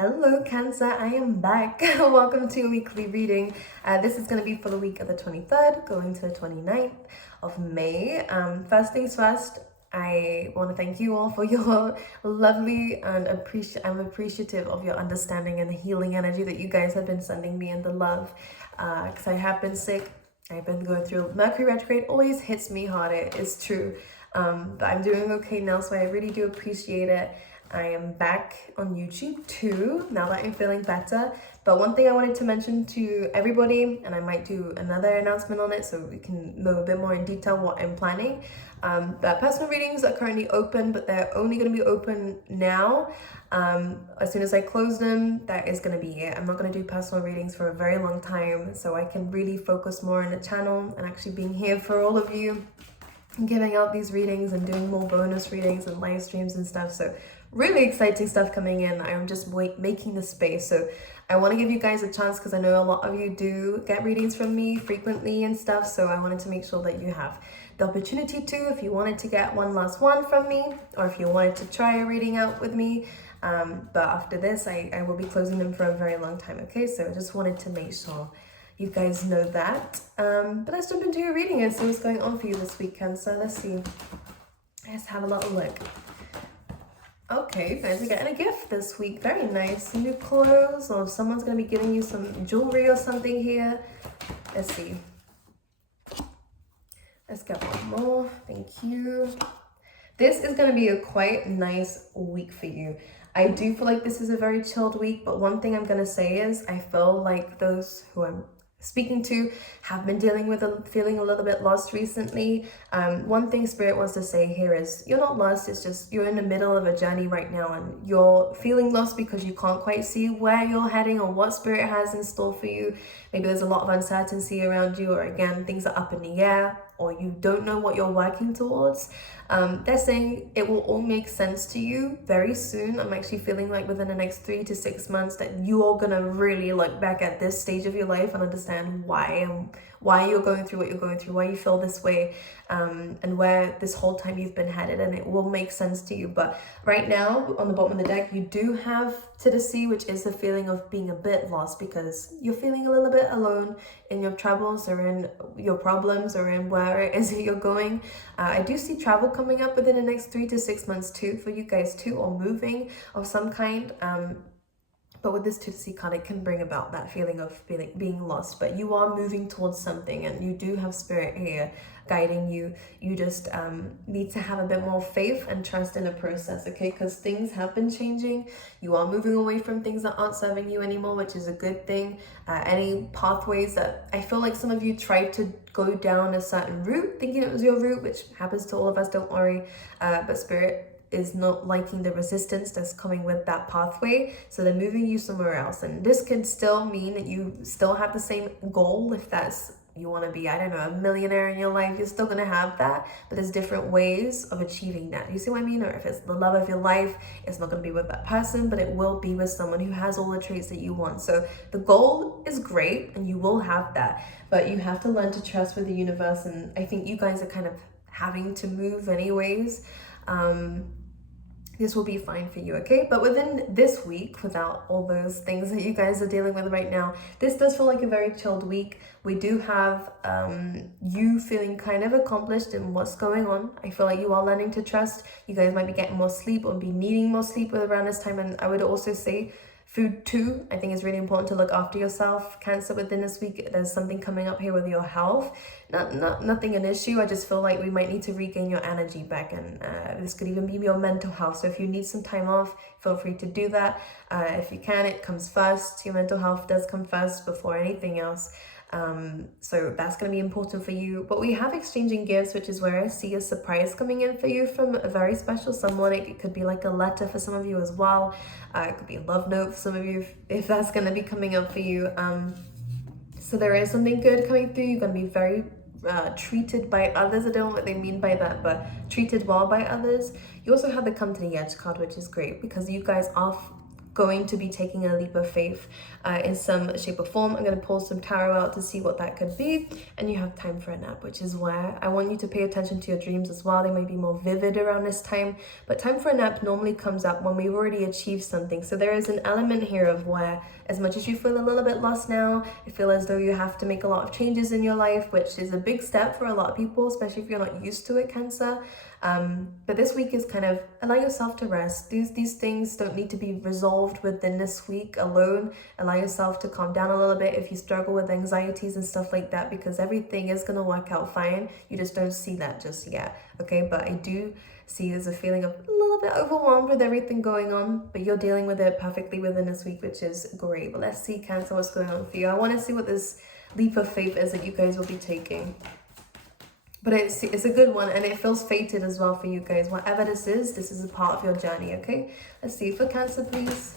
Hello Cancer, I am back. Welcome to a weekly reading. This is going to be for the week of the 23rd going to the 29th of May. First things first, I want to thank you all for your lovely and I'm appreciative of your understanding and the healing energy that you guys have been sending me and the love, because I have been sick. I've been going through Mercury retrograde, always hits me hard, it's true, but I'm doing okay now, so I really do appreciate it. I am back on YouTube too, now that I'm feeling better. But one thing I wanted to mention to everybody, and I might do another announcement on it so we can know a bit more in detail what I'm planning. The personal readings are currently open, but they're only going to be open now. As soon as I close them, that is going to be it. I'm not going to do personal readings for a very long time, so I can really focus more on the channel and actually being here for all of you, giving out these readings and doing more bonus readings and live streams and stuff. So really exciting stuff coming in. I'm just making the space. So I want to give you guys a chance because I know a lot of you do get readings from me frequently and stuff. So I wanted to make sure that you have the opportunity to, if you wanted to get one last one from me, or if you wanted to try a reading out with me. But after this, I will be closing them for a very long time. Okay, so I just wanted to make sure you guys know that. But let's jump into your reading and see what's going on for you this weekend. So let's see. Let's have a little look. Okay, you guys are getting a gift this week. Very nice. New clothes, or someone's going to be giving you some jewelry or something here. Let's see. Let's get one more. Thank you. This is going to be a quite nice week for you. I do feel like this is a very chilled week, but one thing I'm going to say is I feel like those who I'm speaking to have been dealing with feeling a little bit lost recently. One thing Spirit wants to say here is you're not lost, it's just you're in the middle of a journey right now and you're feeling lost because you can't quite see where you're heading or what Spirit has in store for you. Maybe there's a lot of uncertainty around you, or again, things are up in the air, or you don't know what you're working towards. They're saying it will all make sense to you very soon. I'm actually feeling like within the next 3 to 6 months that you are gonna really look back at this stage of your life and understand why you're going through what you're going through, why you feel this way, and where this whole time you've been headed, and it will make sense to you. But right now, on the bottom of the deck, you do have to the sea, which is the feeling of being a bit lost because you're feeling a little bit alone in your troubles or in your problems or in where it is that you're going. I do see travel coming up within the next 3 to 6 months too for you guys too, or moving of some kind. But with this 2 to sea card, it can bring about that feeling of being lost. But you are moving towards something, and you do have Spirit here guiding you. You just need to have a bit more faith and trust in the process, okay? Because things have been changing. You are moving away from things that aren't serving you anymore, which is a good thing. Any pathways that I feel like some of you tried to go down a certain route, thinking it was your route, which happens to all of us, don't worry. But Spirit is not liking the resistance that's coming with that pathway, so they're moving you somewhere else. And this could still mean that you still have the same goal. If that's you want to be, I don't know, a millionaire in your life, you're still gonna have that, but there's different ways of achieving that. You see what I mean? Or if it's the love of your life, it's not gonna be with that person, but it will be with someone who has all the traits that you want. So the goal is great and you will have that, but you have to learn to trust with the universe. And I think you guys are kind of having to move anyways. This will be fine for you, okay? But within this week, without all those things that you guys are dealing with right now, this does feel like a very chilled week. We do have you feeling kind of accomplished in what's going on. I feel like you are learning to trust. You guys might be getting more sleep or be needing more sleep around this time. And I would also say food too. I think it's really important to look after yourself. Cancer, within this week, there's something coming up here with your health. Nothing an issue. I just feel like we might need to regain your energy back, and this could even be your mental health. So if you need some time off, feel free to do that. If you can, it comes first. Your mental health does come first before anything else. So that's going to be important for you. But we have exchanging gifts, which is where I see a surprise coming in for you from a very special someone. It could be like a letter for some of you as well. It could be a love note for some of you if that's going to be coming up for you. So there is something good coming through. You're going to be very treated by others. I don't know what they mean by that, but treated well by others. You also have the come to the edge card, which is great because you guys are going to be taking a leap of faith in some shape or form. I'm going to pull some tarot out to see what that could be. And you have time for a nap, which is where I want you to pay attention to your dreams as well. They might be more vivid around this time, but time for a nap normally comes up when we've already achieved something. So there is an element here of where, as much as you feel a little bit lost now, you feel as though you have to make a lot of changes in your life, which is a big step for a lot of people, especially if you're not used to it, Cancer. But this week is kind of allow yourself to rest. These things don't need to be resolved within this week alone. Allow yourself to calm down a little bit if you struggle with anxieties and stuff like that, because everything is going to work out fine. You just don't see that just yet, okay? But I do see there's a feeling of a little bit overwhelmed with everything going on, but you're dealing with it perfectly within this week, which is great. But let's see, Cancer, what's going on for you. I want to see what this leap of faith is that you guys will be taking. But it's a good one, and it feels fated as well for you guys. Whatever this is a part of your journey, okay? Let's see, for Cancer, please.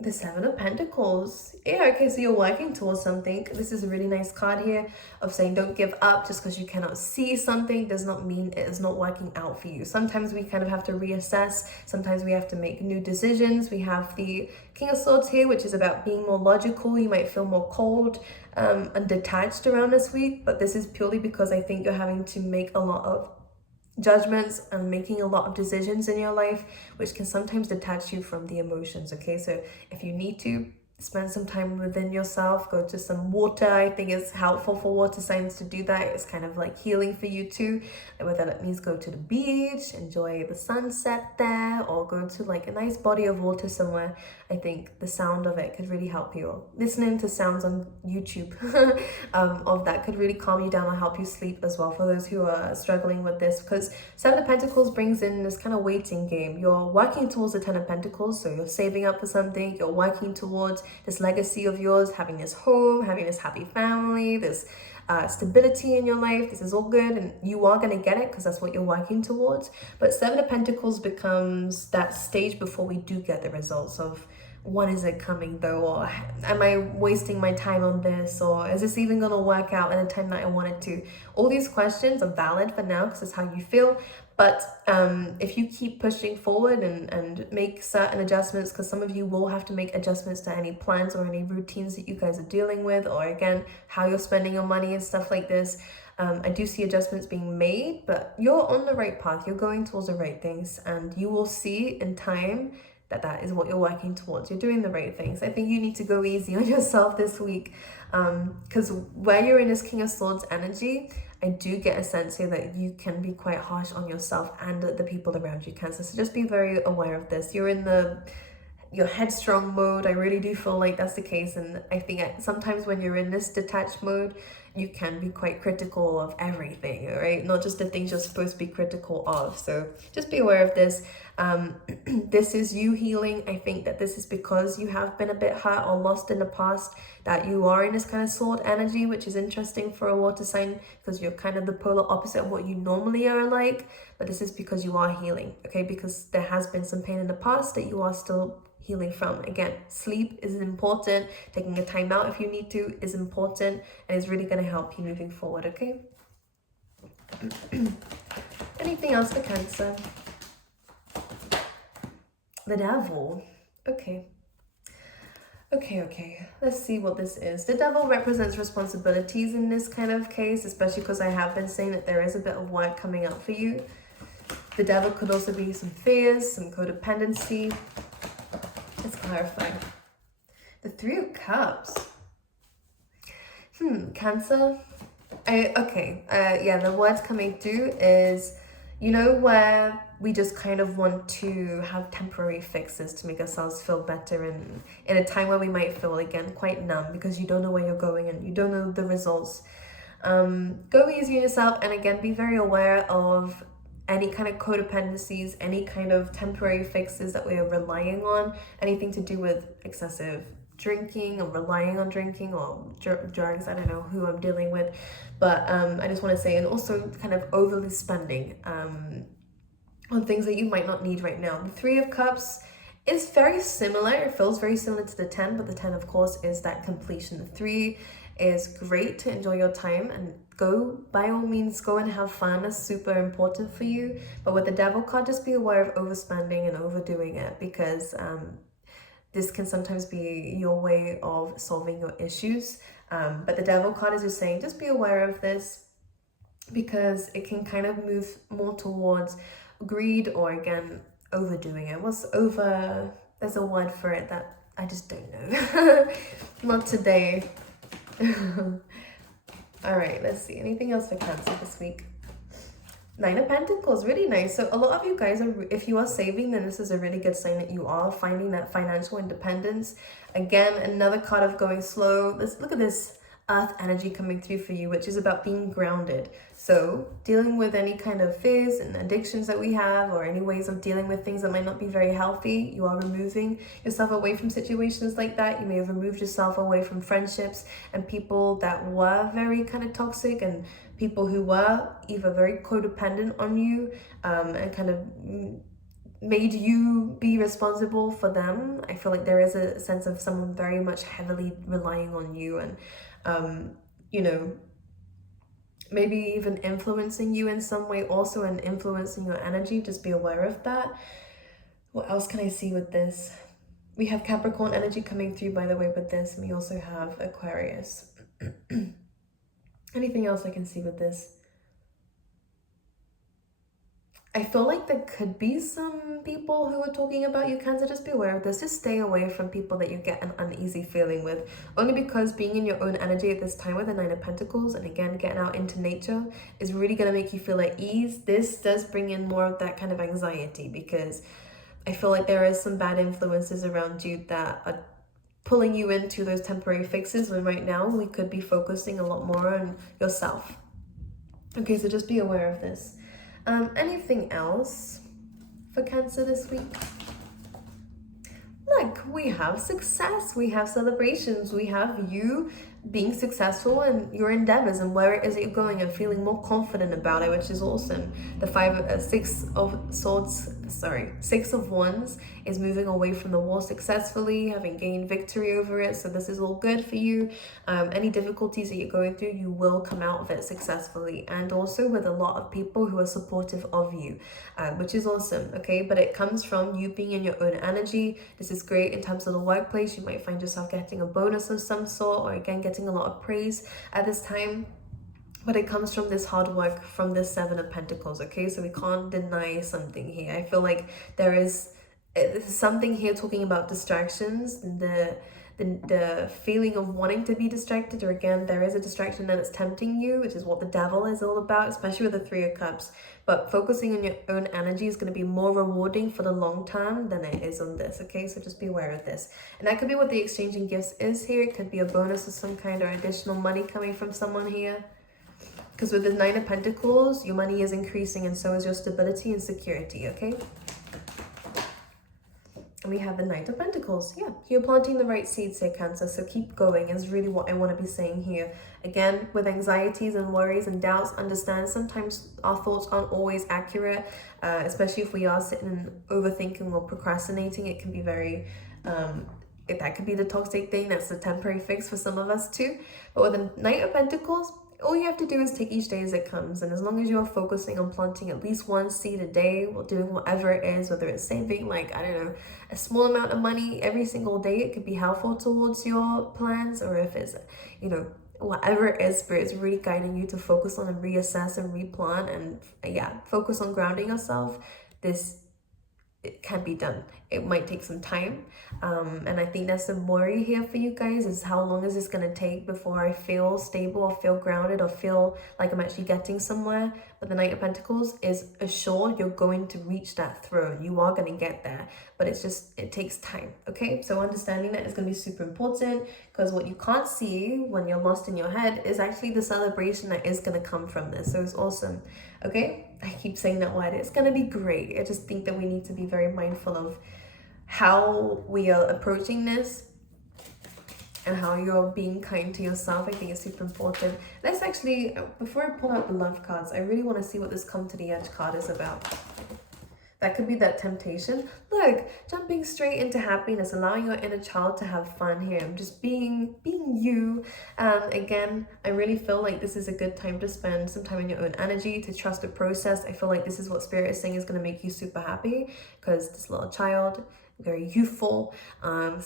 The Seven of Pentacles. Yeah, okay, so you're working towards something. This is a really nice card here of saying don't give up just because you cannot see something does not mean it is not working out for you. Sometimes we kind of have to reassess. Sometimes we have to make new decisions. We have the King of Swords here, which is about being more logical. You might feel more cold and detached around this week, but this is purely because I think you're having to make a lot of judgments and making a lot of decisions in your life, which can sometimes detach you from the emotions, okay? So if you need to spend some time within yourself, go to some water. I think it's helpful for water signs to do that. It's kind of like healing for you too. Whether that means go to the beach, enjoy the sunset there, or go to like a nice body of water somewhere. I think the sound of it could really help you. Listening to sounds on YouTube of that could really calm you down or help you sleep as well, for those who are struggling with this, because Seven of Pentacles brings in this kind of waiting game. You're working towards the Ten of Pentacles, so you're saving up for something, you're working towards this legacy of yours, having this home, having this happy family, this stability in your life. This is all good, and you are going to get it because that's what you're working towards. But Seven of Pentacles becomes that stage before we do get the results of, when is it coming though, or am I wasting my time on this, or is this even going to work out in the time that I want it to? All these questions are valid for now because it's how you feel. But if you keep pushing forward and make certain adjustments, because some of you will have to make adjustments to any plans or any routines that you guys are dealing with, or again, how you're spending your money and stuff like this. I do see adjustments being made, but you're on the right path. You're going towards the right things, and you will see in time that is what you're working towards. You're doing the right things. I think you need to go easy on yourself this week, because where you're in this King of Swords energy, I do get a sense here that you can be quite harsh on yourself and the people around you, Cancer. So just be very aware of this. You're in your headstrong mode. I really do feel like that's the case, and I think sometimes when you're in this detached mode, you can be quite critical of everything, right? Not just the things you're supposed to be critical of. So just be aware of this. This is you healing. I think that this is because you have been a bit hurt or lost in the past, that you are in this kind of sword energy, which is interesting for a water sign because you're kind of the polar opposite of what you normally are like. But this is because you are healing, okay? Because there has been some pain in the past that you are still healing from. Again, sleep is important. Taking a time out if you need to is important, and it's really going to help you moving forward, okay? Anything else for Cancer? The Devil. Okay. Let's see what this is. The Devil represents responsibilities in this kind of case, especially because I have been saying that there is a bit of work coming up for you. The Devil could also be some fears, some codependency. Let's clarify. The Three of Cups. Cancer. Yeah, the words coming through is, you know, where we just kind of want to have temporary fixes to make ourselves feel better, and in a time where we might feel, again, quite numb because you don't know where you're going and you don't know the results. Go easy on yourself, and again, be very aware of any kind of codependencies, any kind of temporary fixes that we are relying on, anything to do with excessive drinking or relying on drinking or drugs. I don't know who I'm dealing with, but I just want to say, and also kind of overly spending on things that you might not need right now. The Three of Cups is very similar. It feels very similar to the 10, but the 10, of course, is that completion. The 3 is great to enjoy your time, and by all means, go and have fun. It's super important for you. But with the Devil card, just be aware of overspending and overdoing it, because this can sometimes be your way of solving your issues. But the Devil card is just saying, just be aware of this, because it can kind of move more towards greed, or again, overdoing it. What's over? There's a word for it that I just don't know. Not today. All right, let's see. Anything else for Cancer this week? Nine of Pentacles, really nice. So a lot of you guys are, if you are saving, then this is a really good sign that you are finding that financial independence. Again, another card of going slow. Let's look at this earth energy coming through for you, which is about being grounded. So dealing with any kind of fears and addictions that we have, or any ways of dealing with things that might not be very healthy, you are removing yourself away from situations like that. You may have removed yourself away from friendships and people that were very kind of toxic, and people who were either very codependent on you and kind of made you be responsible for them. I feel like there is a sense of someone very much heavily relying on you, and you know, maybe even influencing you in some way also, and influencing your energy. Just be aware of that. What else can I see with this? We have Capricorn energy coming through, by the way, with this, and we also have Aquarius. Anything else I can see with this? I feel like there could be some people who are talking about you, Cancer. Just be aware of this. Just stay away from people that you get an uneasy feeling with. Only because being in your own energy at this time with the Nine of Pentacles, and again, getting out into nature, is really going to make you feel at ease. This does bring in more of that kind of anxiety, because I feel like there is some bad influences around you that are pulling you into those temporary fixes, when right now we could be focusing a lot more on yourself. Okay, so just be aware of this. Anything else for Cancer this week? Look, we have success, we have celebrations, we have you being successful in your endeavors and where it is that you're going, and feeling more confident about it, which is awesome. The Six of Wands is moving away from the wall successfully, having gained victory over it. So this is all good for you. Any difficulties that you're going through, you will come out of it successfully, and also with a lot of people who are supportive of you, which is awesome. Okay, but it comes from you being in your own energy. This is great in terms of the workplace. You might find yourself getting a bonus of some sort, or again getting a lot of praise at this time. But it comes from this hard work, from this Seven of Pentacles. Okay, so we can't deny something here. I feel like there is something here talking about distractions, the feeling of wanting to be distracted, or again, there is a distraction that is tempting you, which is what the Devil is all about, especially with the Three of Cups. But focusing on your own energy is going to be more rewarding for the long term than it is on this. Okay, so just be aware of this. And that could be what the exchanging gifts is here. It could be a bonus of some kind, or additional money coming from someone here. Because with the Nine of Pentacles, your money is increasing, and so is your stability and security, okay? And we have the Knight of Pentacles. Yeah, you're planting the right seeds here, Cancer, so keep going is really what I want to be saying here. Again, with anxieties and worries and doubts, understand sometimes our thoughts aren't always accurate, especially if we are sitting and overthinking or procrastinating. It can be very... that could be the toxic thing. That's the temporary fix for some of us too. But with the Knight of Pentacles, all you have to do is take each day as it comes. And as long as you're focusing on planting at least one seed a day, or doing whatever it is, whether it's saving, like, I don't know, a small amount of money every single day, it could be helpful towards your plans. Or if it's, you know, whatever it is, Spirit's really guiding you to focus on and reassess and replant, and yeah, focus on grounding yourself. It can be done. It might take some time. And I think that's the worry here for you guys, is how long is this going to take before I feel stable, or feel grounded, or feel like I'm actually getting somewhere. But the Knight of Pentacles is assured you're going to reach that throne. You are going to get there, but it takes time. Okay, so understanding that is going to be super important, because what you can't see when you're lost in your head is actually the celebration that is going to come from this. So it's awesome. Okay, I keep saying that word. It's going to be great. I just think that we need to be very mindful of how we are approaching this, and how you're being kind to yourself. I think it's super important. Let's actually, before I pull out the love cards, I really want to see what this Come to the Edge card is about. That could be that temptation. Look, jumping straight into happiness, allowing your inner child to have fun here. I'm just being you. Again, I really feel like this is a good time to spend some time in your own energy, to trust the process. I feel like this is what Spirit is saying is going to make you super happy, because this little child, very youthful,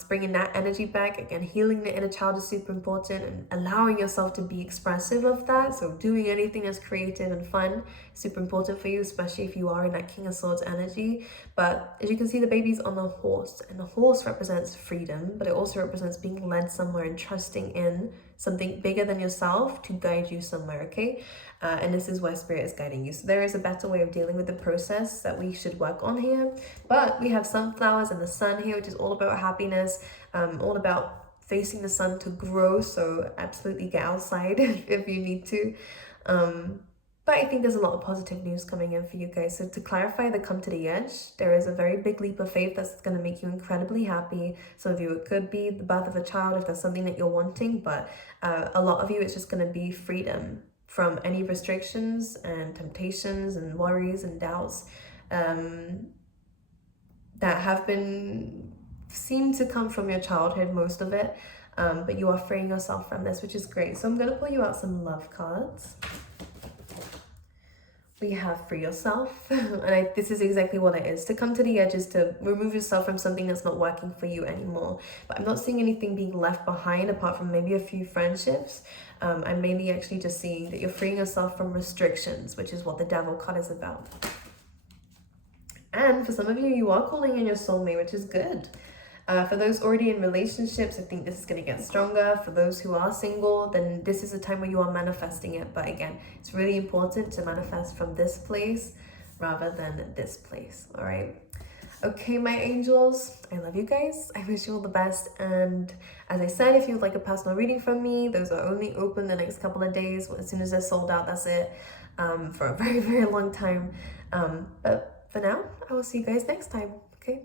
bringing that energy back. Again, healing the inner child is super important, and allowing yourself to be expressive of that. So doing anything that's creative and fun, super important for you, especially if you are in that King of Swords energy. But as you can see, the baby's on the horse, and the horse represents freedom, but it also represents being led somewhere and trusting in something bigger than yourself to guide you somewhere, okay? And this is where Spirit is guiding you. So there is a better way of dealing with the process that we should work on here. But we have sunflowers and the sun here, which is all about happiness, all about facing the sun to grow. So absolutely get outside if you need to. But I think there's a lot of positive news coming in for you guys. So to clarify the come to the edge, there is a very big leap of faith that's going to make you incredibly happy. Some of you, it could be the birth of a child if that's something that you're wanting. But a lot of you, it's just going to be freedom from any restrictions and temptations and worries and doubts that have been seem to come from your childhood, most of it. But you are freeing yourself from this, which is great. So I'm going to pull you out some love cards. We have free yourself, and this is exactly what it is. To come to the edge is to remove yourself from something that's not working for you anymore. But I'm not seeing anything being left behind apart from maybe a few friendships. I'm mainly actually just seeing that you're freeing yourself from restrictions, which is what the Devil card is about. And for some of you, you are calling in your soulmate, which is good. For those already in relationships, I think this is going to get stronger. For those who are single, then this is a time where you are manifesting it. But again, it's really important to manifest from this place rather than this place. All right. Okay, my angels, I love you guys. I wish you all the best. And as I said, if you would like a personal reading from me, those are only open the next couple of days. As soon as they're sold out, that's it, for a very, very long time. But for now, I will see you guys next time. Okay.